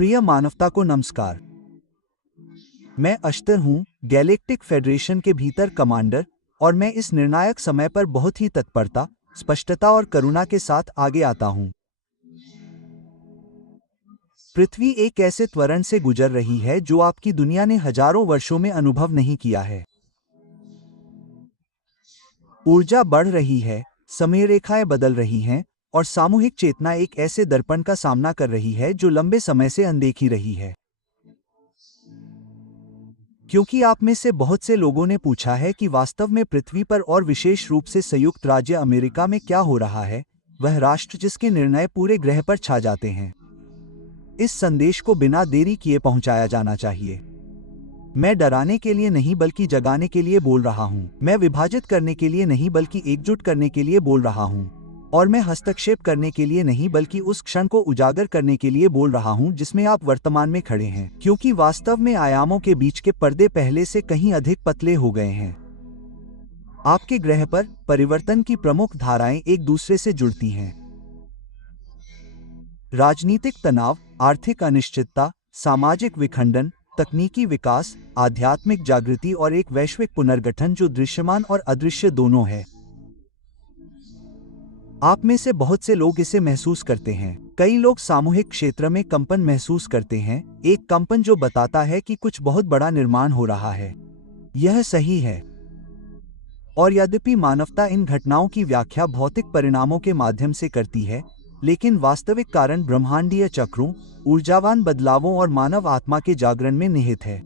प्रिय मानवता को नमस्कार। मैं अख्तर हूं, गैलेक्टिक फेडरेशन के भीतर कमांडर, और मैं इस निर्णायक समय पर बहुत ही तत्परता, स्पष्टता और करुणा के साथ आगे आता हूं। पृथ्वी एक ऐसे त्वरण से गुजर रही है जो आपकी दुनिया ने हजारों वर्षों में अनुभव नहीं किया है। ऊर्जा बढ़ रही है, समय रेखाएं बदल रही हैं, और सामूहिक चेतना एक ऐसे दर्पण का सामना कर रही है जो लंबे समय से अनदेखी रही है। क्योंकि आप में से बहुत से लोगों ने पूछा है कि वास्तव में पृथ्वी पर और विशेष रूप से संयुक्त राज्य अमेरिका में क्या हो रहा है, वह राष्ट्र जिसके निर्णय पूरे ग्रह पर छा जाते हैं। इस संदेश को बिना देरी किए पहुंचाया जाना चाहिए। मैं डराने के लिए नहीं बल्कि जगाने के लिए बोल रहा हूं। मैं विभाजित करने के लिए नहीं बल्कि एकजुट करने के लिए बोल रहा हूं। और मैं हस्तक्षेप करने के लिए नहीं बल्कि उस क्षण को उजागर करने के लिए बोल रहा हूं जिसमें आप वर्तमान में खड़े हैं, क्योंकि वास्तव में आयामों के बीच के पर्दे पहले से कहीं अधिक पतले हो गए हैं। आपके ग्रह पर परिवर्तन की प्रमुख धाराएं एक दूसरे से जुड़ती हैं। राजनीतिक तनाव, आर्थिक अनिश्चितता, सामाजिक विखंडन, तकनीकी विकास, आध्यात्मिक जागृति और एक वैश्विक पुनर्गठन जो दृश्यमान और अदृश्य दोनों है। आप में से बहुत से लोग इसे महसूस करते हैं। कई लोग सामूहिक क्षेत्र में कंपन महसूस करते हैं, एक कंपन जो बताता है कि कुछ बहुत बड़ा निर्माण हो रहा है। यह सही है। और यद्यपि मानवता इन घटनाओं की व्याख्या भौतिक परिणामों के माध्यम से करती है, लेकिन वास्तविक कारण ब्रह्मांडीय चक्रों, ऊर्जावान बदलावों और मानव आत्मा के जागरण में निहित है।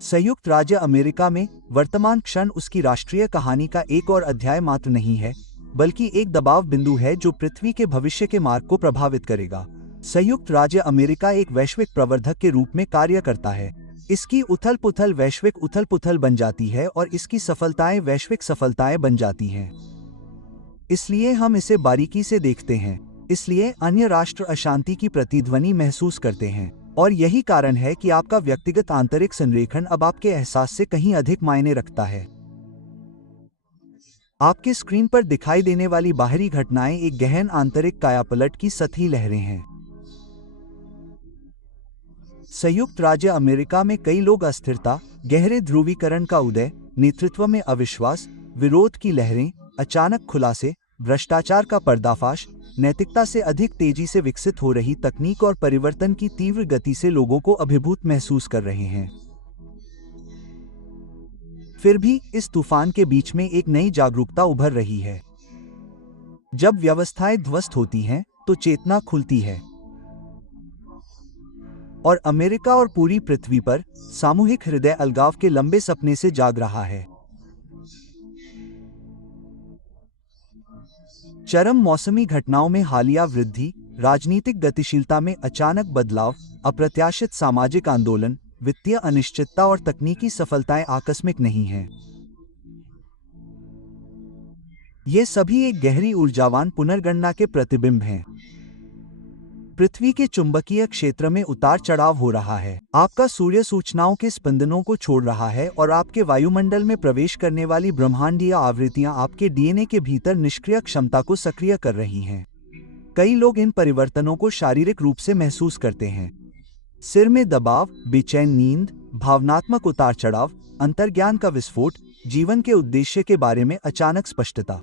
संयुक्त राज्य अमेरिका में वर्तमान क्षण उसकी राष्ट्रीय कहानी का एक और अध्याय मात्र नहीं है, बल्कि एक दबाव बिंदु है जो पृथ्वी के भविष्य के मार्ग को प्रभावित करेगा। संयुक्त राज्य अमेरिका एक वैश्विक प्रवर्धक के रूप में कार्य करता है। इसकी उथल पुथल वैश्विक उथल पुथल बन जाती है और इसकी सफलताएं वैश्विक सफलताएं बन जाती हैं। इसलिए हम इसे बारीकी से देखते हैं, इसलिए अन्य राष्ट्र अशांति की प्रतिध्वनि महसूस करते हैं, और यही कारण है कि आपका व्यक्तिगत आंतरिक संरेखण अब आपके एहसास से कहीं अधिक मायने रखता है। आपके स्क्रीन पर दिखाई देने वाली बाहरी घटनाएं एक गहन आंतरिक कायापलट की सतही लहरें हैं। संयुक्त राज्य अमेरिका में कई लोग अस्थिरता, गहरे ध्रुवीकरण का उदय, नेतृत्व में अविश्वास, विरोध की लहरें, अचानक खुलासे, भ्रष्टाचार का पर्दाफाश, नैतिकता से अधिक तेजी से विकसित हो रही तकनीक और परिवर्तन की तीव्र गति से लोगों को अभिभूत महसूस कर रहे हैं। फिर भी इस तूफान के बीच में एक नई जागरूकता उभर रही है। जब व्यवस्थाएं ध्वस्त होती हैं, तो चेतना खुलती है। और अमेरिका और पूरी पृथ्वी पर सामूहिक हृदय अलगाव के लंबे सपने से जाग रहा है। चरम मौसमी घटनाओं में हालिया वृद्धि, राजनीतिक गतिशीलता में अचानक बदलाव, अप्रत्याशित सामाजिक आंदोलन, वित्तीय अनिश्चितता और तकनीकी सफलताएं आकस्मिक नहीं हैं। ये सभी एक गहरी ऊर्जावान पुनर्गणना के प्रतिबिंब हैं। पृथ्वी के चुंबकीय क्षेत्र में उतार चढ़ाव हो रहा है। आपका सूर्य सूचनाओं के स्पंदनों को छोड़ रहा है और आपके वायुमंडल में प्रवेश करने वाली ब्रह्मांडीय आवृत्तियां आपके डीएनए के भीतर निष्क्रिय क्षमता को सक्रिय कर रही हैं। कई लोग इन परिवर्तनों को शारीरिक रूप से महसूस करते हैं। सिर में दबाव, बेचैन नींद, भावनात्मक उतार चढ़ाव, अंतर्ज्ञान का विस्फोट, जीवन के उद्देश्य के बारे में अचानक स्पष्टता।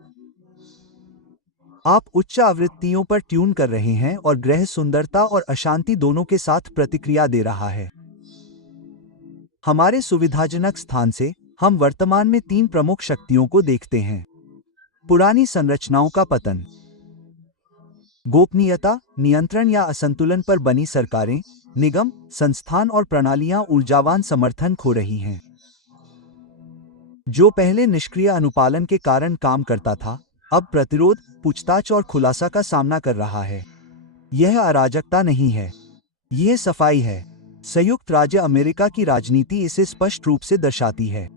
आप उच्च आवृत्तियों पर ट्यून कर रहे हैं और ग्रह सुंदरता और अशांति दोनों के साथ प्रतिक्रिया दे रहा है। हमारे सुविधाजनक स्थान से हम वर्तमान में 3 प्रमुख शक्तियों को देखते हैं। पुरानी संरचनाओं का पतन, गोपनीयता, नियंत्रण या असंतुलन पर बनी सरकारें, निगम, संस्थान और प्रणालियां ऊर्जावान समर्थन खो रही हैं। जो पहले निष्क्रिय अनुपालन के कारण काम करता था, अब प्रतिरोध, पूछताछ और खुलासा का सामना कर रहा है। यह अराजकता नहीं है, यह सफाई है। संयुक्त राज्य अमेरिका की राजनीति इसे स्पष्ट रूप से दर्शाती है।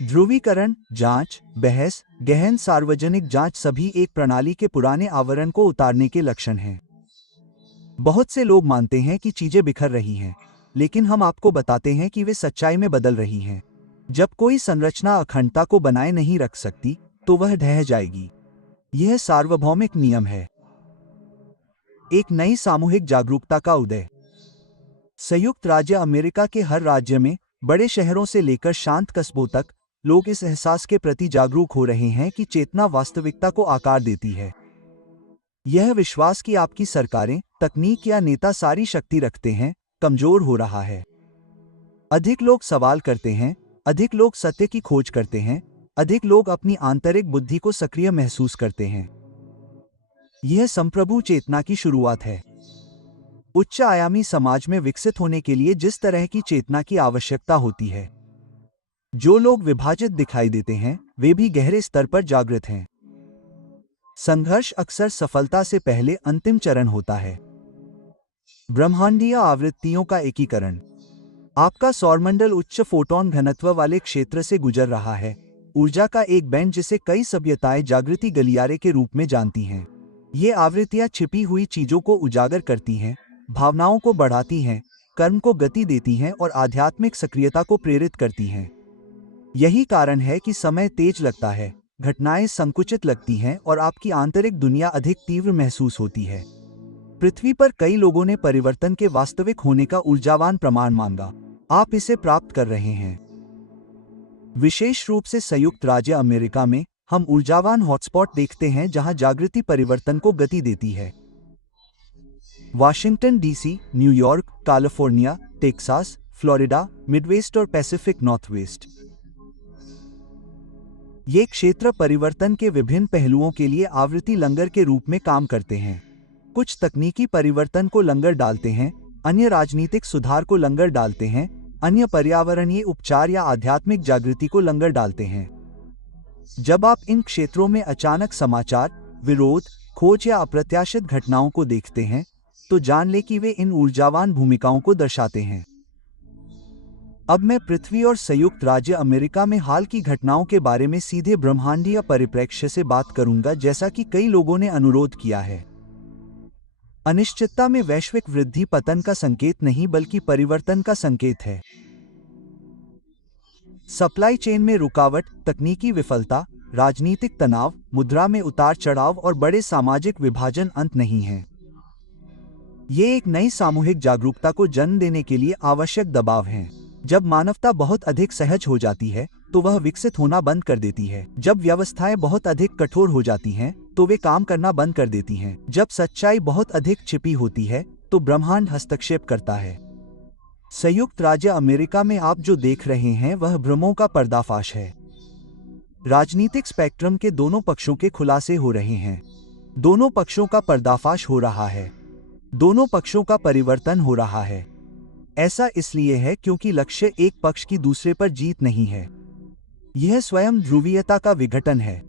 ध्रुवीकरण, जांच, बहस, गहन सार्वजनिक जांच सभी एक प्रणाली के पुराने आवरण को उतारने के लक्षण हैं। बहुत से लोग मानते हैं कि चीजें बिखर रही हैं, लेकिन हम आपको बताते हैं कि वे सच्चाई में बदल रही हैं। जब कोई संरचना अखंडता को बनाए नहीं रख सकती, तो वह ढह जाएगी। यह सार्वभौमिक नियम है। एक नई सामूहिक जागरूकता का उदय। संयुक्त राज्य अमेरिका के हर राज्य में, बड़े शहरों से लेकर शांत कस्बों तक, लोग इस एहसास के प्रति जागरूक हो रहे हैं कि चेतना वास्तविकता को आकार देती है। यह विश्वास कि आपकी सरकारें, तकनीक या नेता सारी शक्ति रखते हैं, कमजोर हो रहा है। अधिक लोग सवाल करते हैं, अधिक लोग सत्य की खोज करते हैं, अधिक लोग अपनी आंतरिक बुद्धि को सक्रिय महसूस करते हैं। यह संप्रभु चेतना की शुरुआत है। उच्च आयामी समाज में विकसित होने के लिए जिस तरह की चेतना की आवश्यकता होती है, जो लोग विभाजित दिखाई देते हैं, वे भी गहरे स्तर पर जागृत हैं। संघर्ष अक्सर सफलता से पहले अंतिम चरण होता है। ब्रह्मांडीय आवृत्तियों का एकीकरण। आपका सौरमंडल उच्च फोटॉन घनत्व वाले क्षेत्र से गुजर रहा है, ऊर्जा का एक बैंड जिसे कई सभ्यताएं जागृति गलियारे के रूप में जानती हैं। ये आवृत्तियां छिपी हुई चीजों को उजागर करती हैं, भावनाओं को बढ़ाती हैं, कर्म को गति देती हैं और आध्यात्मिक सक्रियता को प्रेरित करती हैं। यही कारण है कि समय तेज लगता है, घटनाएं संकुचित लगती हैं और आपकी आंतरिक दुनिया अधिक तीव्र महसूस होती है। पृथ्वी पर कई लोगों ने परिवर्तन के वास्तविक होने का ऊर्जावान प्रमाण मांगा। आप इसे प्राप्त कर रहे हैं। विशेष रूप से संयुक्त राज्य अमेरिका में, हम ऊर्जावान हॉटस्पॉट देखते हैं जहां जागृति परिवर्तन को गति देती है। Washington DC, New York, California, Texas, Florida, Midwest और पैसिफिक नॉर्थवेस्ट। ये क्षेत्र परिवर्तन के विभिन्न पहलुओं के लिए आवृत्ति लंगर के रूप में काम करते हैं। कुछ तकनीकी परिवर्तन को लंगर डालते हैं, अन्य राजनीतिक सुधार को लंगर डालते हैं, अन्य पर्यावरणीय उपचार या आध्यात्मिक जागृति को लंगर डालते हैं। जब आप इन क्षेत्रों में अचानक समाचार, विरोध, खोज या अप्रत्याशित घटनाओं को देखते हैं, तो जान लें कि वे इन ऊर्जावान भूमिकाओं को दर्शाते हैं। अब मैं पृथ्वी और संयुक्त राज्य अमेरिका में हाल की घटनाओं के बारे में सीधे ब्रह्मांडीय परिप्रेक्ष्य से बात करूंगा, जैसा कि कई लोगों ने अनुरोध किया है। अनिश्चितता में वैश्विक वृद्धि पतन का संकेत नहीं बल्कि परिवर्तन का संकेत है। सप्लाई चेन में रुकावट, तकनीकी विफलता, राजनीतिक तनाव, मुद्रा में उतार चढ़ाव और बड़े सामाजिक विभाजन अंत नहीं हैं। ये एक नई सामूहिक जागरूकता को जन्म देने के लिए आवश्यक दबाव हैं। जब मानवता बहुत अधिक सहज हो जाती है, तो वह विकसित होना बंद कर देती है। जब व्यवस्थाएं बहुत अधिक कठोर हो जाती हैं, तो वे काम करना बंद कर देती हैं। जब सच्चाई बहुत अधिक छिपी होती है, तो ब्रह्मांड हस्तक्षेप करता है। संयुक्त राज्य अमेरिका में आप जो देख रहे हैं वह भ्रमों का पर्दाफाश है। राजनीतिक स्पेक्ट्रम के दोनों पक्षों के खुलासे हो रहे हैं। दोनों पक्षों का पर्दाफाश हो रहा है। दोनों पक्षों का परिवर्तन हो रहा है। ऐसा इसलिए है क्योंकि लक्ष्य एक पक्ष की दूसरे पर जीत नहीं है। यह स्वयं ध्रुवीयता का विघटन है।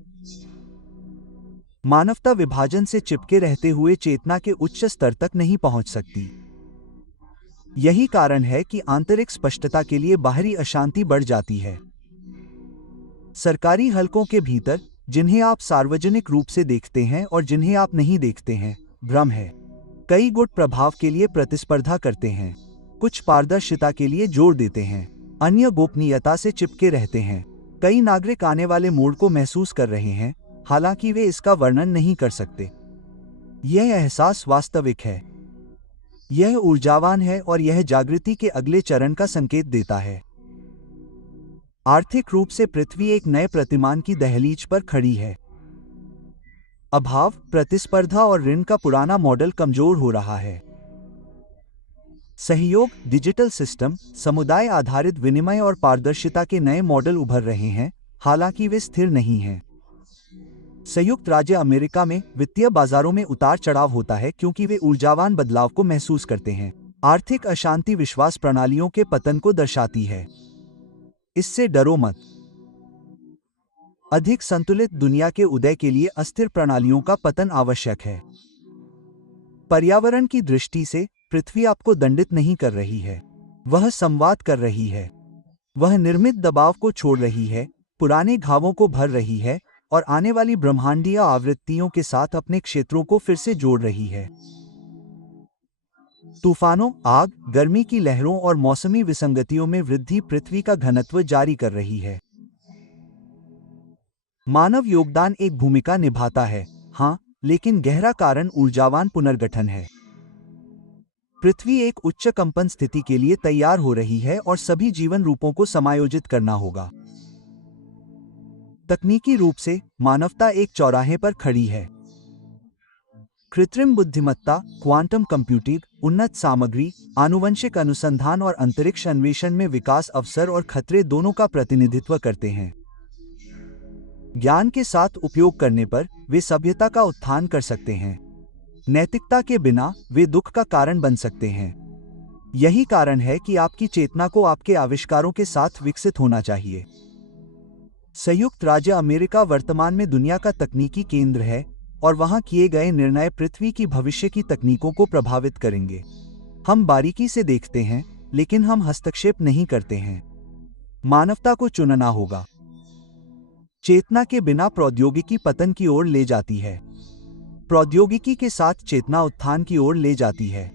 मानवता विभाजन से चिपके रहते हुए चेतना के उच्च स्तर तक नहीं पहुंच सकती। यही कारण है कि आंतरिक स्पष्टता के लिए बाहरी अशांति बढ़ जाती है। सरकारी हलकों के भीतर, जिन्हें आप सार्वजनिक रूप से देखते हैं और जिन्हें आप नहीं देखते हैं, भ्रम है। कई गुट प्रभाव के लिए प्रतिस्पर्धा करते हैं, कुछ पारदर्शिता के लिए जोर देते हैं, अन्य गोपनीयता से चिपके रहते हैं। कई नागरिक आने वाले मोड़ को महसूस कर रहे हैं, हालांकि वे इसका वर्णन नहीं कर सकते। यह एहसास वास्तविक है, यह ऊर्जावान है और यह जागृति के अगले चरण का संकेत देता है। आर्थिक रूप से पृथ्वी एक नए प्रतिमान की दहलीज पर खड़ी है। अभाव, प्रतिस्पर्धा और ऋण का पुराना मॉडल कमजोर हो रहा है। सहयोग, डिजिटल सिस्टम, समुदाय आधारित विनिमय और पारदर्शिता के नए मॉडल उभर रहे हैं, हालांकि वे स्थिर नहीं हैं। संयुक्त राज्य अमेरिका में वित्तीय बाजारों में उतार चढ़ाव होता है क्योंकि वे ऊर्जावान बदलाव को महसूस करते हैं। आर्थिक अशांति विश्वास प्रणालियों के पतन को दर्शाती है। इससे डरो मत। अधिक संतुलित दुनिया के उदय के लिए अस्थिर प्रणालियों का पतन आवश्यक है। पर्यावरण की दृष्टि से पृथ्वी आपको दंडित नहीं कर रही है, वह संवाद कर रही है। वह निर्मित दबाव को छोड़ रही है, पुराने घावों को भर रही है और आने वाली ब्रह्मांडीय आवृत्तियों के साथ अपने क्षेत्रों को फिर से जोड़ रही है। तूफानों, आग, गर्मी की लहरों और मौसमी विसंगतियों में वृद्धि पृथ्वी का घनत्व जारी कर रही है। मानव योगदान एक भूमिका निभाता है, हाँ, लेकिन गहरा कारण ऊर्जावान पुनर्गठन है। पृथ्वी एक उच्च कंपन स्थिति के लिए तैयार हो रही है और सभी जीवन रूपों को समायोजित करना होगा। तकनीकी रूप से मानवता एक चौराहे पर खड़ी है। कृत्रिम बुद्धिमत्ता, क्वांटम कंप्यूटिंग, उन्नत सामग्री, आनुवंशिक अनुसंधान और अंतरिक्ष अन्वेषण में विकास अवसर और खतरे दोनों का प्रतिनिधित्व करते हैं। ज्ञान के साथ उपयोग करने पर वे सभ्यता का उत्थान कर सकते हैं। नैतिकता के बिना वे दुख का कारण बन सकते हैं। यही कारण है कि आपकी चेतना को आपके आविष्कारों के साथ विकसित होना चाहिए। संयुक्त राज्य अमेरिका वर्तमान में दुनिया का तकनीकी केंद्र है और वहां किए गए निर्णय पृथ्वी की भविष्य की तकनीकों को प्रभावित करेंगे। हम बारीकी से देखते हैं, लेकिन हम हस्तक्षेप नहीं करते हैं। मानवता को चुनना होगा। चेतना के बिना प्रौद्योगिकी पतन की ओर ले जाती है। प्रौद्योगिकी के साथ चेतना उत्थान की ओर ले जाती है।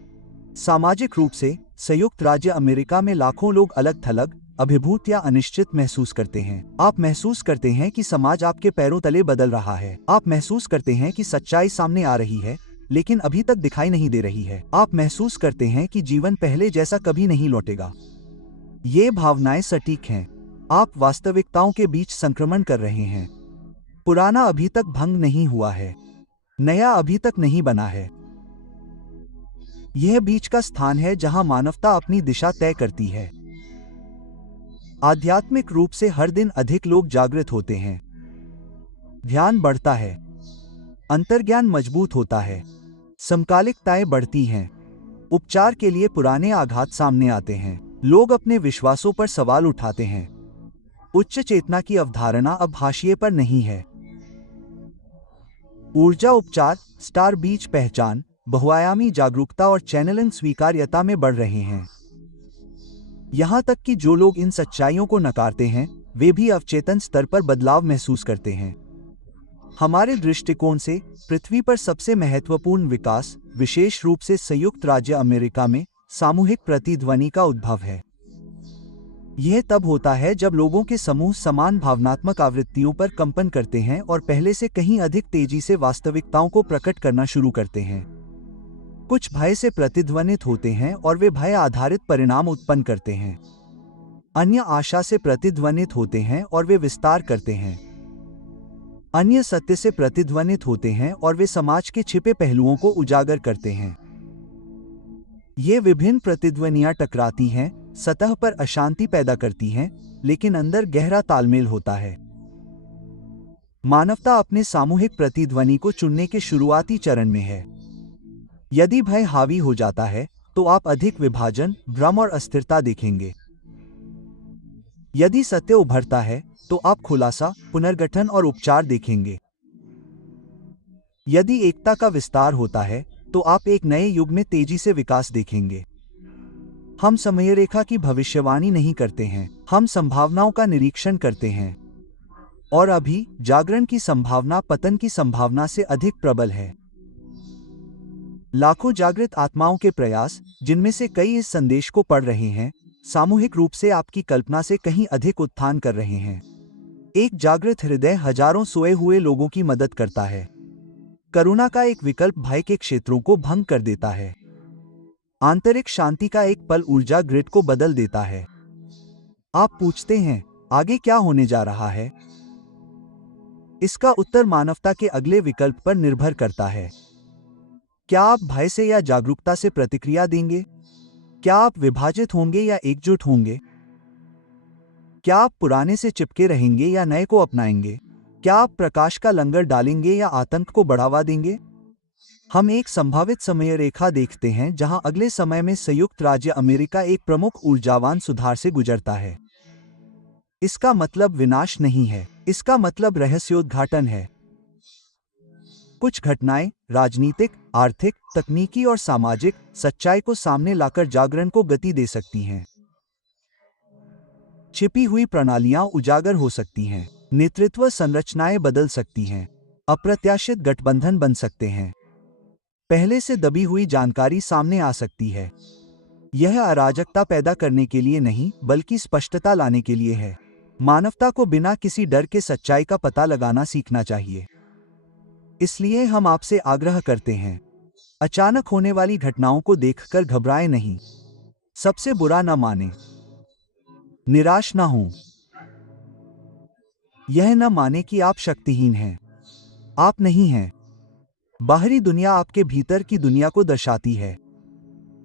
सामाजिक रूप से संयुक्त राज्य अमेरिका में लाखों लोग अलग-थलग, अभिभूत या अनिश्चित महसूस करते हैं। आप महसूस करते हैं कि समाज आपके पैरों तले बदल रहा है। आप महसूस करते हैं कि सच्चाई सामने आ रही है, लेकिन अभी तक दिखाई नहीं दे रही है। आप महसूस करते हैं कि जीवन पहले जैसा कभी नहीं लौटेगा। ये भावनाएं सटीक हैं। आप वास्तविकताओं के बीच संक्रमण कर रहे हैं। पुराना अभी तक भंग नहीं हुआ है, नया अभी तक नहीं बना है। यह बीच का स्थान है जहां मानवता अपनी दिशा तय करती है। आध्यात्मिक रूप से हर दिन अधिक लोग जागृत होते हैं। ध्यान बढ़ता है, अंतर्ज्ञान मजबूत होता है, समकालिकताएं बढ़ती हैं। उपचार के लिए पुराने आघात सामने आते हैं। लोग अपने विश्वासों पर सवाल उठाते हैं। उच्च चेतना की अवधारणा अब हाशिए पर नहीं है। ऊर्जा उपचार, स्टार बीज पहचान, बहुआयामी जागरूकता और चैनलिंग स्वीकार्यता में बढ़ रहे हैं। यहां तक कि जो लोग इन सच्चाइयों को नकारते हैं, वे भी अवचेतन स्तर पर बदलाव महसूस करते हैं। हमारे दृष्टिकोण से पृथ्वी पर सबसे महत्वपूर्ण विकास, विशेष रूप से संयुक्त राज्य अमेरिका में, सामूहिक प्रतिध्वनि का उद्भव है। यह तब होता है जब लोगों के समूह समान भावनात्मक आवृत्तियों पर कंपन करते हैं और पहले से कहीं अधिक तेजी से वास्तविकताओं को प्रकट करना शुरू करते हैं। कुछ भय से प्रतिध्वनित होते हैं और वे भय आधारित परिणाम उत्पन्न करते हैं। अन्य आशा से प्रतिध्वनित होते हैं और वे विस्तार करते हैं। अन्य सत्य से प्रतिध्वनित होते हैं और वे समाज के छिपे पहलुओं को उजागर करते हैं। ये विभिन्न प्रतिध्वनियां टकराती हैं, सतह पर अशांति पैदा करती हैं, लेकिन अंदर गहरा तालमेल होता है। मानवता अपने सामूहिक प्रतिध्वनि को चुनने के शुरुआती चरण में है। यदि भय हावी हो जाता है, तो आप अधिक विभाजन, भ्रम और अस्थिरता देखेंगे। यदि सत्य उभरता है, तो आप खुलासा, पुनर्गठन और उपचार देखेंगे। यदि एकता का विस्तार होता है, तो आप एक नए युग में तेजी से विकास देखेंगे। हम समयरेखा की भविष्यवाणी नहीं करते हैं, हम संभावनाओं का निरीक्षण करते हैं। और अभी जागरण की संभावना पतन की संभावना से अधिक प्रबल है। लाखों जागृत आत्माओं के प्रयास, जिनमें से कई इस संदेश को पढ़ रहे हैं, सामूहिक रूप से आपकी कल्पना से कहीं अधिक उत्थान कर रहे हैं। एक जागृत हृदय हजारों सोए हुए लोगों की मदद करता है। करुणा का एक विकल्प भय के क्षेत्रों को भंग कर देता है। आंतरिक शांति का एक पल ऊर्जा ग्रिड को बदल देता है। आप पूछते हैं, आगे क्या होने जा रहा है? इसका उत्तर मानवता के अगले विकल्प पर निर्भर करता है। क्या आप भय से या जागरूकता से प्रतिक्रिया देंगे? क्या आप विभाजित होंगे या एकजुट होंगे? क्या आप पुराने से चिपके रहेंगे या नए को अपनाएंगे? क्या आप प्रकाश का लंगर डालेंगे या आतंक को बढ़ावा देंगे? हम एक संभावित समय रेखा देखते हैं जहां अगले समय में संयुक्त राज्य अमेरिका एक प्रमुख ऊर्जावान सुधार से गुजरता है। इसका मतलब विनाश नहीं है, इसका मतलब रहस्योद्घाटन है। कुछ घटनाएं राजनीतिक, आर्थिक, तकनीकी और सामाजिक सच्चाई को सामने लाकर जागरण को गति दे सकती हैं। छिपी हुई प्रणालियां उजागर हो सकती हैं, नेतृत्व संरचनाएं बदल सकती हैं, अप्रत्याशित गठबंधन बन सकते हैं, पहले से दबी हुई जानकारी सामने आ सकती है। यह अराजकता पैदा करने के लिए नहीं, बल्कि स्पष्टता लाने के लिए है। मानवता को बिना किसी डर के सच्चाई का पता लगाना सीखना चाहिए। इसलिए हम आपसे आग्रह करते हैं, अचानक होने वाली घटनाओं को देखकर घबराएं नहीं, सबसे बुरा न मानें, निराश न हों। यह न माने कि आप शक्तिहीन हैं। आप नहीं हैं। बाहरी दुनिया आपके भीतर की दुनिया को दर्शाती है।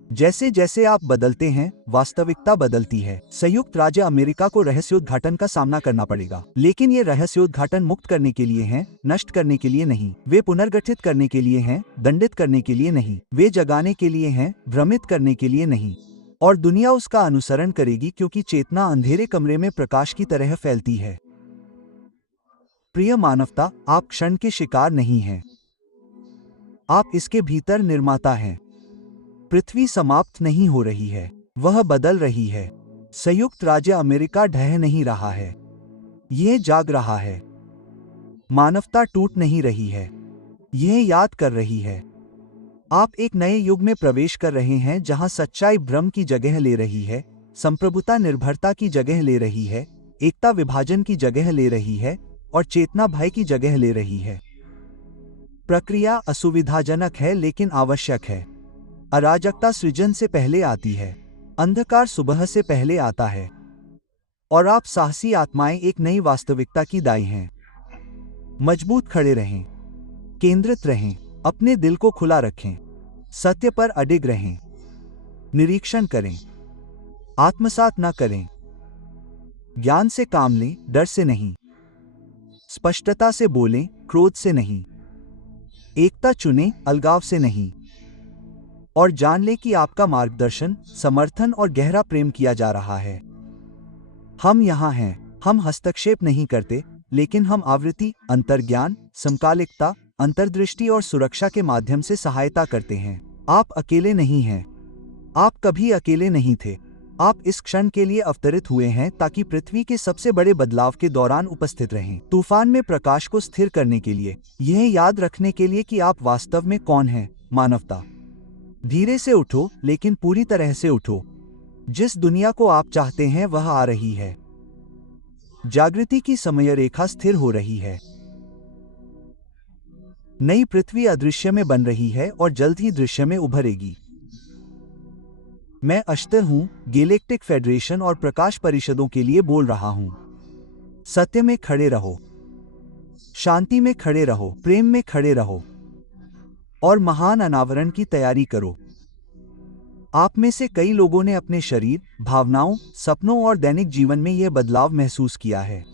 जैसे जैसे आप बदलते हैं, वास्तविकता बदलती है। संयुक्त राज्य अमेरिका को रहस्योद्घाटन का सामना करना पड़ेगा, लेकिन ये रहस्योद्घाटन मुक्त करने के लिए हैं, नष्ट करने के लिए नहीं। वे पुनर्गठित करने के लिए हैं, दंडित करने के लिए नहीं। वे जगाने के लिए हैं, भ्रमित करने के लिए नहीं। और दुनिया उसका अनुसरण करेगी, क्योंकि चेतना अंधेरे कमरे में प्रकाश की तरह फैलती है। प्रिय मानवता, आप क्षण के शिकार नहीं हैं। आप इसके भीतर निर्माता हैं। पृथ्वी समाप्त नहीं हो रही है, वह बदल रही है। संयुक्त राज्य अमेरिका ढह नहीं रहा है, यह जाग रहा है। मानवता टूट नहीं रही है, यह याद कर रही है। आप एक नए युग में प्रवेश कर रहे हैं, जहां सच्चाई भ्रम की जगह ले रही है, संप्रभुता निर्भरता की जगह ले रही है, एकता विभाजन की जगह ले रही है, और चेतना भय की जगह ले रही है। प्रक्रिया असुविधाजनक है, लेकिन आवश्यक है। अराजकता सृजन से पहले आती है, अंधकार सुबह से पहले आता है, और आप साहसी आत्माएं एक नई वास्तविकता की दाई हैं। मजबूत खड़े रहें, केंद्रित रहें, अपने दिल को खुला रखें, सत्य पर अडिग रहें, निरीक्षण करें, आत्मसात न करें, ज्ञान से काम लें, डर से नहीं, स्पष्टता से बोलें, क्रोध से नहीं, एकता चुनें, अलगाव से नहीं, और जान ले कि आपका मार्गदर्शन, समर्थन और गहरा प्रेम किया जा रहा है। हम यहाँ हैं। हम हस्तक्षेप नहीं करते, लेकिन हम आवृत्ति, अंतर्ज्ञान, समकालिकता, अंतर्दृष्टि और सुरक्षा के माध्यम से सहायता करते हैं। आप अकेले नहीं हैं। आप कभी अकेले नहीं थे। आप इस क्षण के लिए अवतरित हुए हैं, ताकि पृथ्वी के सबसे बड़े बदलाव के दौरान उपस्थित रहें। तूफान में प्रकाश को स्थिर करने के लिए, यह याद रखने के लिए कि आप वास्तव में कौन हैं, मानवता। धीरे से उठो, लेकिन पूरी तरह से उठो। जिस दुनिया को आप चाहते हैं वह आ रही है। जागृति की समय रेखा स्थिर हो रही है। नई पृथ्वी अदृश्य में बन रही है और जल्द ही दृश्य में उभरेगी। मैं अख्तर हूं, गैलेक्टिक फेडरेशन और प्रकाश परिषदों के लिए बोल रहा हूं। सत्य में खड़े रहो, शांति में खड़े रहो, प्रेम में खड़े रहो, और महान अनावरण की तैयारी करो। आप में से कई लोगों ने अपने शरीर, भावनाओं, सपनों और दैनिक जीवन में यह बदलाव महसूस किया है।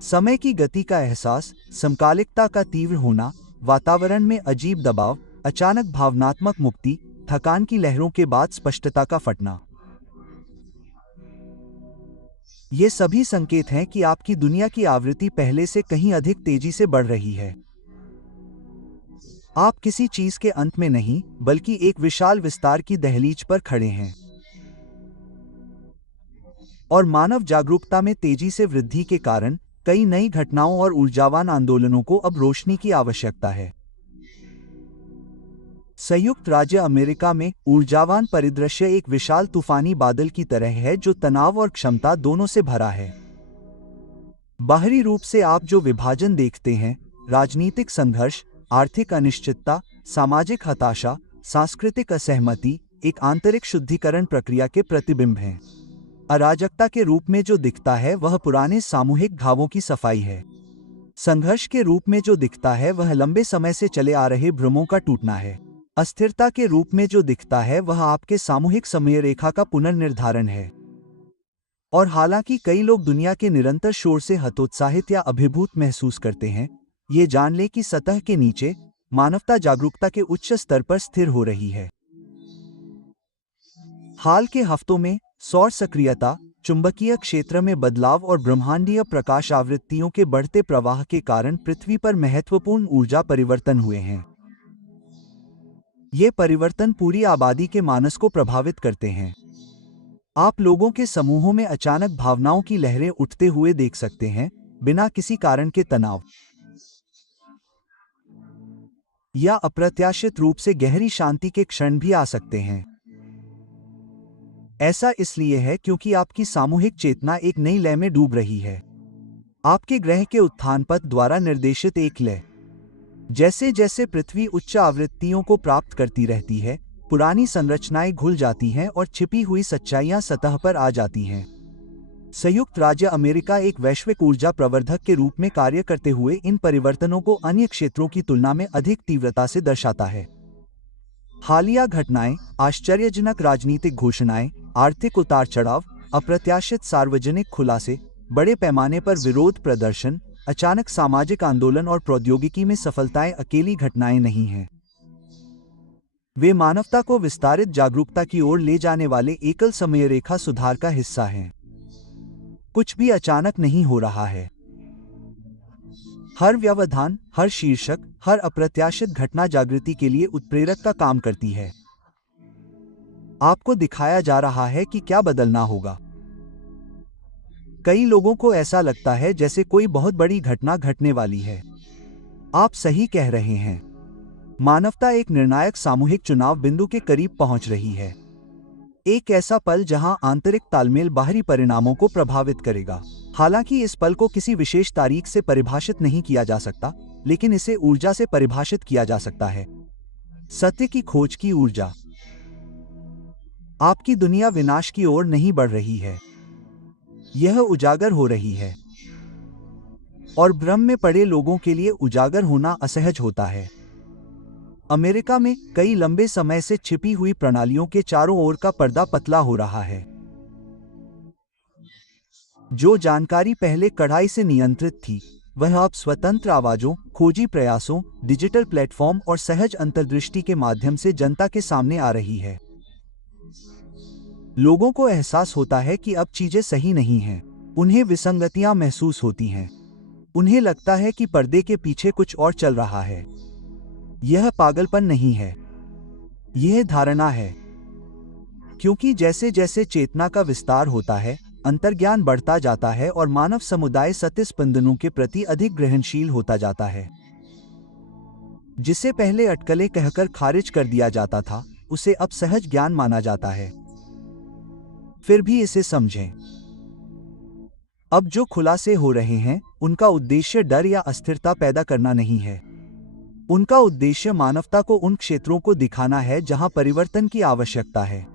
समय की गति का एहसास, समकालिकता का तीव्र होना, वातावरण में अजीब दबाव, अचानक भावनात्मक मुक्ति, थकान की लहरों के बाद स्पष्टता का फटना। ये सभी संकेत हैं कि आपकी दुनिया की आवृत्ति पहले से कहीं अधिक तेजी से बढ़ रही है। आप किसी चीज के अंत में नहीं, बल्कि एक विशाल विस्तार की दहलीज पर खड़े हैं। और मानव जागरूकता में तेजी से वृद्धि के कारण कई नई घटनाओं और ऊर्जावान आंदोलनों को अब रोशनी की आवश्यकता है। संयुक्त राज्य अमेरिका में ऊर्जावान परिदृश्य एक विशाल तूफानी बादल की तरह है, जो तनाव और क्षमता दोनों से भरा है। बाहरी रूप से आप जो विभाजन देखते हैं, राजनीतिक संघर्ष, आर्थिक अनिश्चितता, सामाजिक हताशा, सांस्कृतिक असहमति, एक आंतरिक शुद्धिकरण प्रक्रिया के प्रतिबिंब हैं। अराजकता के रूप में जो दिखता है वह पुराने सामूहिक घावों की सफाई है। संघर्ष के रूप में जो दिखता है वह लंबे समय से चले आ रहे भ्रमों का टूटना है। अस्थिरता के रूप में जो दिखता है वह आपके सामूहिक समय रेखा का पुनर्निर्धारण है। और हालांकि कई लोग दुनिया के निरंतर शोर से हतोत्साहित या अभिभूत महसूस करते हैं, ये जान ले कि सतह के नीचे मानवता जागरूकता के उच्च स्तर पर स्थिर हो रही है। हाल के हफ्तों में सौर सक्रियता, चुंबकीय क्षेत्र में बदलाव और ब्रह्मांडीय प्रकाश आवृत्तियों के बढ़ते प्रवाह के कारण पृथ्वी पर महत्वपूर्ण ऊर्जा परिवर्तन हुए हैं। ये परिवर्तन पूरी आबादी के मानस को प्रभावित करते हैं। आप लोगों के समूहों में अचानक भावनाओं की लहरें उठते हुए देख सकते हैं, बिना किसी कारण के तनाव या अप्रत्याशित रूप से गहरी शांति के क्षण भी आ सकते हैं। ऐसा इसलिए है क्योंकि आपकी सामूहिक चेतना एक नई लय में डूब रही है। आपके ग्रह के उत्थान पथ द्वारा निर्देशित एक लय। जैसे जैसे पृथ्वी उच्च आवृत्तियों को प्राप्त करती रहती है, पुरानी संरचनाएं घुल जाती हैं और छिपी हुई सच्चाइयां सतह पर आ जाती हैं। संयुक्त राज्य अमेरिका एक वैश्विक ऊर्जा प्रवर्धक के रूप में कार्य करते हुए इन परिवर्तनों को अन्य क्षेत्रों की तुलना में अधिक तीव्रता से दर्शाता है। हालिया घटनाएं, आश्चर्यजनक राजनीतिक घोषणाएं, आर्थिक उतार चढ़ाव, अप्रत्याशित सार्वजनिक खुलासे, बड़े पैमाने पर विरोध प्रदर्शन, अचानक सामाजिक आंदोलन और प्रौद्योगिकी में सफलताएं अकेली घटनाएं नहीं हैं। वे मानवता को विस्तारित जागरूकता की ओर ले जाने वाले एकल समयरेखा सुधार का हिस्सा हैं। कुछ भी अचानक नहीं हो रहा है। हर व्यवधान, हर शीर्षक, हर अप्रत्याशित घटना जागृति के लिए उत्प्रेरक का काम करती है। आपको दिखाया जा रहा है कि क्या बदलना होगा। कई लोगों को ऐसा लगता है जैसे कोई बहुत बड़ी घटना घटने वाली है। आप सही कह रहे हैं। मानवता एक निर्णायक सामूहिक चुनाव बिंदु के करीब पहुंच रही है। एक ऐसा पल जहां आंतरिक तालमेल बाहरी परिणामों को प्रभावित करेगा। हालांकि इस पल को किसी विशेष तारीख से परिभाषित नहीं किया जा सकता, लेकिन इसे ऊर्जा से परिभाषित किया जा सकता है। सत्य की खोज की ऊर्जा। आपकी दुनिया विनाश की ओर नहीं बढ़ रही है, यह उजागर हो रही है। और भ्रम में पड़े लोगों के लिए उजागर होना असहज होता है। अमेरिका में कई लंबे समय से छिपी हुई प्रणालियों के चारों ओर का पर्दा पतला हो रहा है। जो जानकारी पहले कड़ाई से नियंत्रित थी, वह अब स्वतंत्र आवाजों, खोजी प्रयासों, डिजिटल प्लेटफॉर्म और सहज अंतर्दृष्टि के माध्यम से जनता के सामने आ रही है। लोगों को एहसास होता है कि अब चीजें सही नहीं हैं। उन्हें विसंगतियां महसूस होती हैं। उन्हें लगता है कि पर्दे के पीछे कुछ और चल रहा है। यह पागलपन नहीं है, यह धारणा है। क्योंकि जैसे जैसे चेतना का विस्तार होता है, अंतर्ज्ञान बढ़ता जाता है और मानव समुदाय सत्य स्पंदनों के प्रति अधिक ग्रहणशील होता जाता है। जिसे पहले अटकलें कहकर खारिज कर दिया जाता था, उसे अब सहज ज्ञान माना जाता है। फिर भी इसे समझें। अब जो खुलासे हो रहे हैं, उनका उद्देश्य डर या अस्थिरता पैदा करना नहीं है। उनका उद्देश्य मानवता को उन क्षेत्रों को दिखाना है जहां परिवर्तन की आवश्यकता है।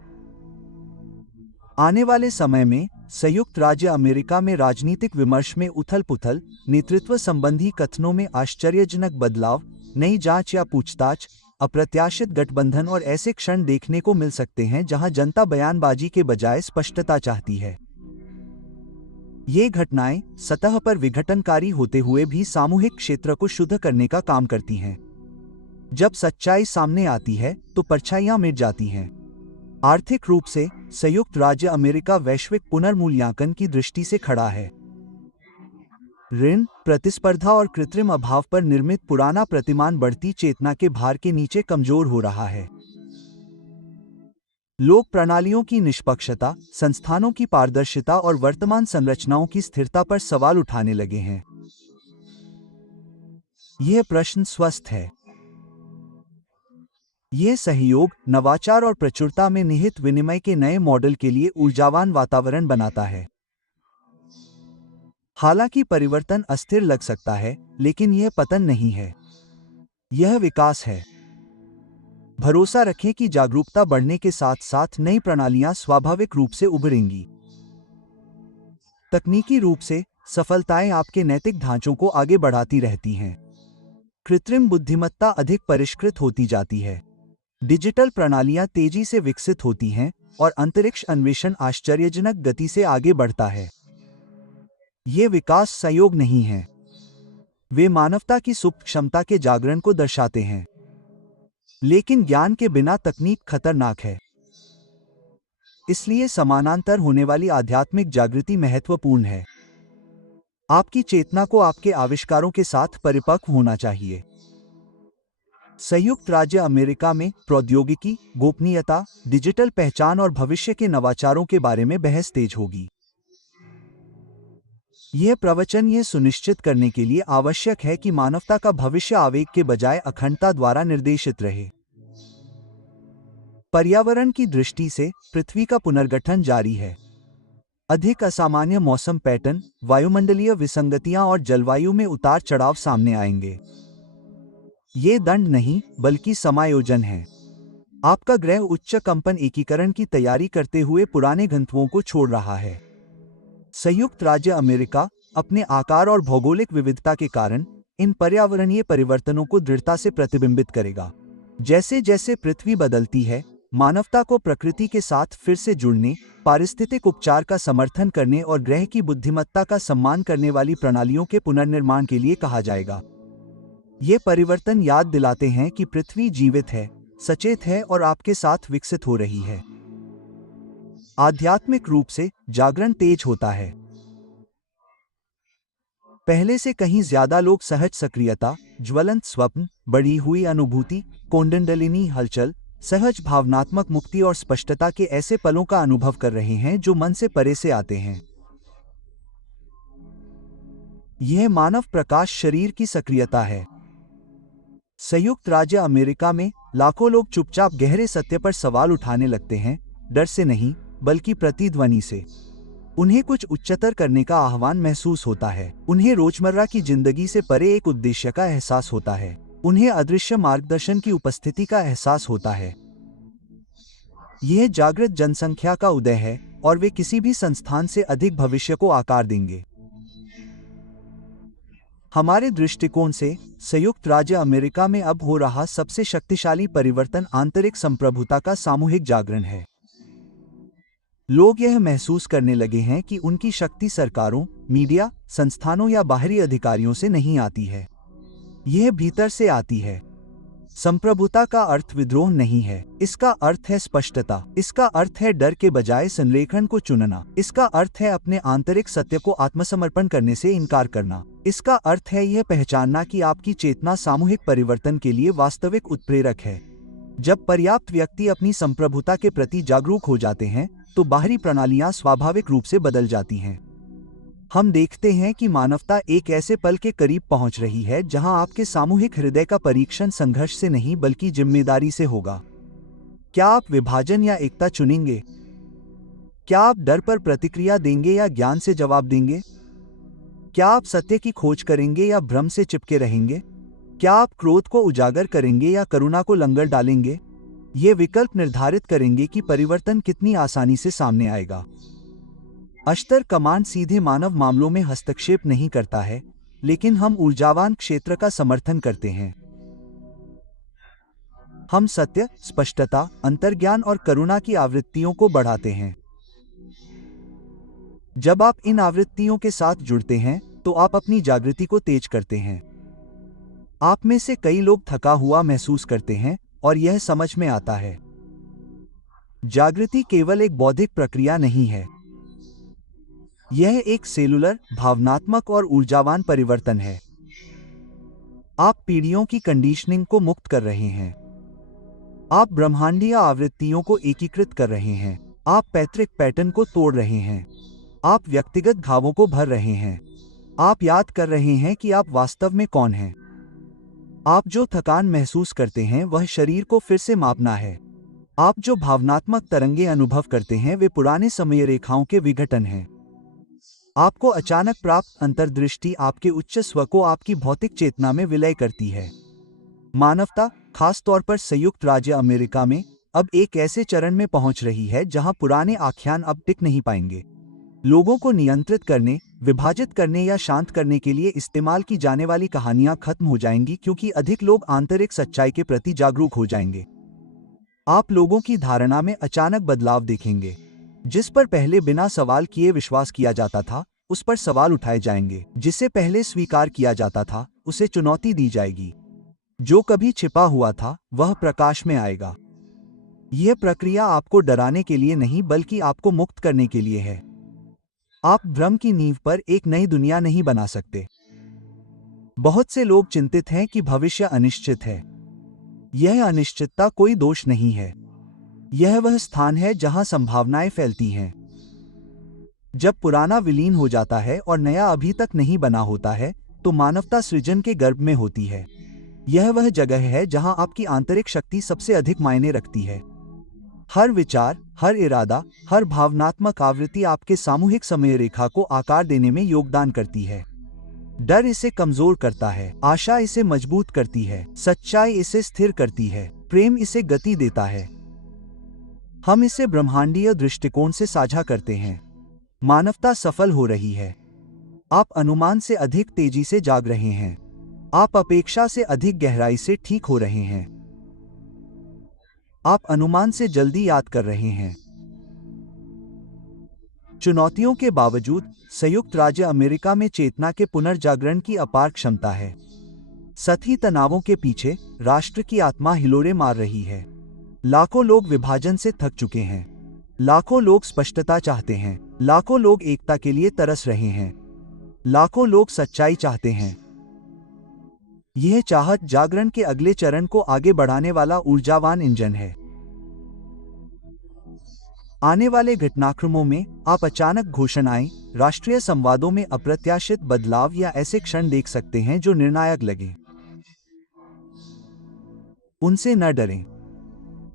आने वाले समय में संयुक्त राज्य अमेरिका में राजनीतिक विमर्श में उथल-पुथल, नेतृत्व संबंधी कथनों में आश्चर्यजनक बदलाव, नई जांच या पूछताछ, अप्रत्याशित गठबंधन और ऐसे क्षण देखने को मिल सकते हैं जहां जनता बयानबाजी के बजाय स्पष्टता चाहती है। ये घटनाएं सतह पर विघटनकारी होते हुए भी सामूहिक क्षेत्र को शुद्ध करने का काम करती हैं। जब सच्चाई सामने आती है तो परछाइयां मिट जाती हैं। आर्थिक रूप से संयुक्त राज्य अमेरिका वैश्विक पुनर्मूल्यांकन की दृष्टि से खड़ा है। ऋण, प्रतिस्पर्धा और कृत्रिम अभाव पर निर्मित पुराना प्रतिमान बढ़ती चेतना के भार के नीचे कमजोर हो रहा है। लोक प्रणालियों की निष्पक्षता, संस्थानों की पारदर्शिता और वर्तमान संरचनाओं की स्थिरता पर सवाल उठाने लगे हैं। यह प्रश्न स्वस्थ है। यह सहयोग, नवाचार और प्रचुरता में निहित विनिमय के नए मॉडल के लिए ऊर्जावान वातावरण बनाता है। हालांकि परिवर्तन अस्थिर लग सकता है, लेकिन यह पतन नहीं है, यह विकास है। भरोसा रखें कि जागरूकता बढ़ने के साथ साथ नई प्रणालियां स्वाभाविक रूप से उभरेंगी। तकनीकी रूप से सफलताएं आपके नैतिक ढांचों को आगे बढ़ाती रहती हैं। कृत्रिम बुद्धिमत्ता अधिक परिष्कृत होती जाती है। डिजिटल प्रणालियां तेजी से विकसित होती हैं और अंतरिक्ष अन्वेषण आश्चर्यजनक गति से आगे बढ़ता है। ये विकास संयोग नहीं है, वे मानवता की सुप्त क्षमता के जागरण को दर्शाते हैं। लेकिन ज्ञान के बिना तकनीक खतरनाक है। इसलिए समानांतर होने वाली आध्यात्मिक जागृति महत्वपूर्ण है। आपकी चेतना को आपके आविष्कारों के साथ परिपक्व होना चाहिए। संयुक्त राज्य अमेरिका में प्रौद्योगिकी, गोपनीयता, डिजिटल पहचान और भविष्य के नवाचारों के बारे में बहस तेज होगी। यह प्रवचन यह सुनिश्चित करने के लिए आवश्यक है कि मानवता का भविष्य आवेग के बजाय अखंडता द्वारा निर्देशित रहे। पर्यावरण की दृष्टि से पृथ्वी का पुनर्गठन जारी है। अधिक असामान्य मौसम पैटर्न, वायुमंडलीय विसंगतियां और जलवायु में उतार चढ़ाव सामने आएंगे। ये दंड नहीं बल्कि समायोजन है। आपका ग्रह उच्च कंपन एकीकरण की तैयारी करते हुए पुराने घनत्वों को छोड़ रहा है। संयुक्त राज्य अमेरिका अपने आकार और भौगोलिक विविधता के कारण इन पर्यावरणीय परिवर्तनों को दृढ़ता से प्रतिबिंबित करेगा। जैसे जैसे पृथ्वी बदलती है, मानवता को प्रकृति के साथ फिर से जुड़ने, पारिस्थितिक उपचार का समर्थन करने और ग्रह की बुद्धिमत्ता का सम्मान करने वाली प्रणालियों के पुनर्निर्माण के लिए कहा जाएगा। ये परिवर्तन याद दिलाते हैं कि पृथ्वी जीवित है, सचेत है और आपके साथ विकसित हो रही है। आध्यात्मिक रूप से जागरण तेज होता है। पहले से कहीं ज्यादा लोग सहज सक्रियता, ज्वलंत स्वप्न, बढ़ी हुई अनुभूति, कुंडलिनी हलचल, सहज भावनात्मक मुक्ति और स्पष्टता के ऐसे पलों का अनुभव कर रहे हैं जो मन से परे से आते हैं। यह मानव प्रकाश शरीर की सक्रियता है। संयुक्त राज्य अमेरिका में लाखों लोग चुपचाप गहरे सत्य पर सवाल उठाने लगते हैं, डर से नहीं बल्कि प्रतिध्वनि से। उन्हें कुछ उच्चतर करने का आह्वान महसूस होता है। उन्हें रोजमर्रा की जिंदगी से परे एक उद्देश्य का एहसास होता है। उन्हें अदृश्य मार्गदर्शन की उपस्थिति का एहसास होता है। यह जागृत जनसंख्या का उदय है और वे किसी भी संस्थान से अधिक भविष्य को आकार देंगे। हमारे दृष्टिकोण से संयुक्त राज्य अमेरिका में अब हो रहा सबसे शक्तिशाली परिवर्तन आंतरिक संप्रभुता का सामूहिक जागरण है। लोग यह महसूस करने लगे हैं कि उनकी शक्ति सरकारों, मीडिया, संस्थानों या बाहरी अधिकारियों से नहीं आती है। यह भीतर से आती है। संप्रभुता का अर्थ विद्रोह नहीं है, इसका अर्थ है स्पष्टता। इसका अर्थ है डर के बजाय संरेखण को चुनना। इसका अर्थ है अपने आंतरिक सत्य को आत्मसमर्पण करने से इनकार करना। इसका अर्थ है यह पहचानना कि आपकी चेतना सामूहिक परिवर्तन के लिए वास्तविक उत्प्रेरक है। जब पर्याप्त व्यक्ति अपनी संप्रभुता के प्रति जागरूक हो जाते हैं तो बाहरी प्रणालियां स्वाभाविक रूप से बदल जाती हैं। हम देखते हैं कि मानवता एक ऐसे पल के करीब पहुंच रही है जहां आपके सामूहिक हृदय का परीक्षण संघर्ष से नहीं बल्कि जिम्मेदारी से होगा। क्या आप विभाजन या एकता चुनेंगे? क्या आप डर पर प्रतिक्रिया देंगे या ज्ञान से जवाब देंगे? क्या आप सत्य की खोज करेंगे या भ्रम से चिपके रहेंगे? क्या आप क्रोध को उजागर करेंगे या करुणा को लंगर डालेंगे? ये विकल्प निर्धारित करेंगे कि परिवर्तन कितनी आसानी से सामने आएगा। अश्तर कमांड सीधे मानव मामलों में हस्तक्षेप नहीं करता है, लेकिन हम ऊर्जावान क्षेत्र का समर्थन करते हैं। हम सत्य, स्पष्टता, अंतर्ज्ञान और करुणा की आवृत्तियों को बढ़ाते हैं। जब आप इन आवृत्तियों के साथ जुड़ते हैं तो आप अपनी जागृति को तेज करते हैं। आप में से कई लोग थका हुआ महसूस करते हैं और यह समझ में आता है। जागृति केवल एक बौद्धिक प्रक्रिया नहीं है, यह एक सेलुलर, भावनात्मक और ऊर्जावान परिवर्तन है। आप पीढ़ियों की कंडीशनिंग को मुक्त कर रहे हैं। आप ब्रह्मांडीय आवृत्तियों को एकीकृत कर रहे हैं। आप पैतृक पैटर्न को तोड़ रहे हैं। आप व्यक्तिगत घावों को भर रहे हैं। आप याद कर रहे हैं कि आप वास्तव में कौन हैं। आप जो थकान महसूस करते हैं वह शरीर को फिर से मापना है। आप जो भावनात्मक तरंगे अनुभव करते हैं वे पुराने समय रेखाओं के विघटन हैं। आपको अचानक प्राप्त अंतर्दृष्टि आपके उच्च स्व को आपकी भौतिक चेतना में विलय करती है। मानवता, खास तौर पर संयुक्त राज्य अमेरिका में, अब एक ऐसे चरण में पहुंच रही है जहां पुराने आख्यान अब टिक नहीं पाएंगे। लोगों को नियंत्रित करने, विभाजित करने या शांत करने के लिए इस्तेमाल की जाने वाली कहानियां खत्म हो जाएंगी क्योंकि अधिक लोग आंतरिक सच्चाई के प्रति जागरूक हो जाएंगे। आप लोगों की धारणा में अचानक बदलाव देखेंगे। जिस पर पहले बिना सवाल किए विश्वास किया जाता था, उस पर सवाल उठाए जाएंगे। जिसे पहले स्वीकार किया जाता था, उसे चुनौती दी जाएगी। जो कभी छिपा हुआ था, वह प्रकाश में आएगा। यह प्रक्रिया आपको डराने के लिए नहीं बल्कि आपको मुक्त करने के लिए है। आप भ्रम की नींव पर एक नई दुनिया नहीं बना सकते। बहुत से लोग चिंतित हैं कि भविष्य अनिश्चित है। यह अनिश्चितता कोई दोष नहीं है। यह वह स्थान है जहां संभावनाएं फैलती हैं। जब पुराना विलीन हो जाता है और नया अभी तक नहीं बना होता है, तो मानवता सृजन के गर्भ में होती है। यह वह जगह है जहां आपकी आंतरिक शक्ति सबसे अधिक मायने रखती है। हर विचार, हर इरादा, हर भावनात्मक आवृत्ति आपके सामूहिक समय रेखा को आकार देने में योगदान करती है। डर इसे कमजोर करता है, आशा इसे मजबूत करती है, सच्चाई इसे स्थिर करती है, प्रेम इसे गति देता है। हम इसे ब्रह्मांडीय दृष्टिकोण से साझा करते हैं। मानवता सफल हो रही है। आप अनुमान से अधिक तेजी से जाग रहे हैं। आप अपेक्षा से अधिक गहराई से ठीक हो रहे हैं। आप अनुमान से जल्दी याद कर रहे हैं। चुनौतियों के बावजूद संयुक्त राज्य अमेरिका में चेतना के पुनर्जागरण की अपार क्षमता है। सतही तनावों के पीछे राष्ट्र की आत्मा हिलोरे मार रही है। लाखों लोग विभाजन से थक चुके हैं। लाखों लोग स्पष्टता चाहते हैं। लाखों लोग एकता के लिए तरस रहे हैं। लाखों लोग सच्चाई चाहते हैं। यह चाहत जागरण के अगले चरण को आगे बढ़ाने वाला ऊर्जावान इंजन है। आने वाले घटनाक्रमों में आप अचानक घोषणाएं, राष्ट्रीय संवादों में अप्रत्याशित बदलाव या ऐसे क्षण देख सकते हैं जो निर्णायक लगें। उनसे न डरें।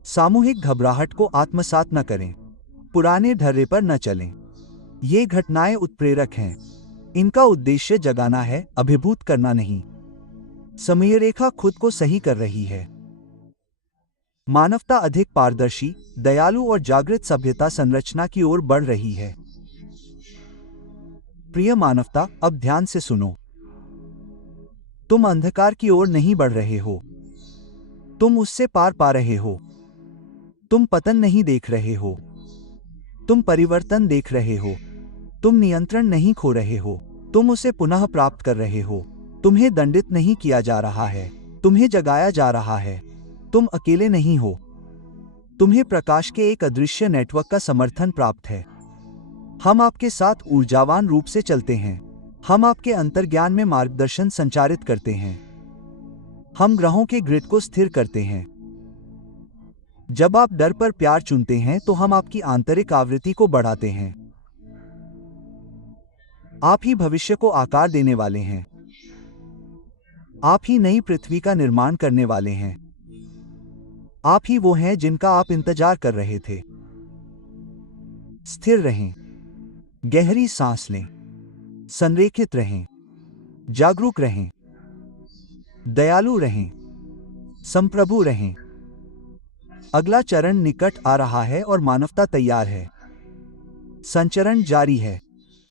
सामूहिक घबराहट को आत्मसात न करें। पुराने ढर्रे पर न चलें। ये घटनाएं उत्प्रेरक हैं। इनका उद्देश्य जगाना है, अभिभूत करना नहीं। समयरेखा खुद को सही कर रही है। मानवता अधिक पारदर्शी, दयालु और जागृत सभ्यता संरचना की ओर बढ़ रही है। प्रिय मानवता, अब ध्यान से सुनो। तुम अंधकार की ओर नहीं बढ़ रहे हो। तुम उससे पार पा रहे हो। तुम पतन नहीं देख रहे हो। तुम परिवर्तन देख रहे हो। तुम नियंत्रण नहीं खो रहे हो। तुम उसे पुनः प्राप्त कर रहे हो। तुम्हें दंडित नहीं किया जा रहा है। तुम्हें जगाया जा रहा है। तुम अकेले नहीं हो। तुम्हें प्रकाश के एक अदृश्य नेटवर्क का समर्थन प्राप्त है। हम आपके साथ ऊर्जावान रूप से चलते हैं। हम आपके अंतर्ज्ञान में मार्गदर्शन संचारित करते हैं। हम ग्रहों के ग्रिड को स्थिर करते हैं। जब आप डर पर प्यार चुनते हैं तो हम आपकी आंतरिक आवृत्ति को बढ़ाते हैं। आप ही भविष्य को आकार देने वाले हैं। आप ही नई पृथ्वी का निर्माण करने वाले हैं। आप ही वो हैं जिनका आप इंतजार कर रहे थे। स्थिर रहें। गहरी सांस लें। संरेखित रहें। जागरूक रहें। दयालु रहें। संप्रभु रहें। अगला चरण निकट आ रहा है और मानवता तैयार है। संचरण जारी है।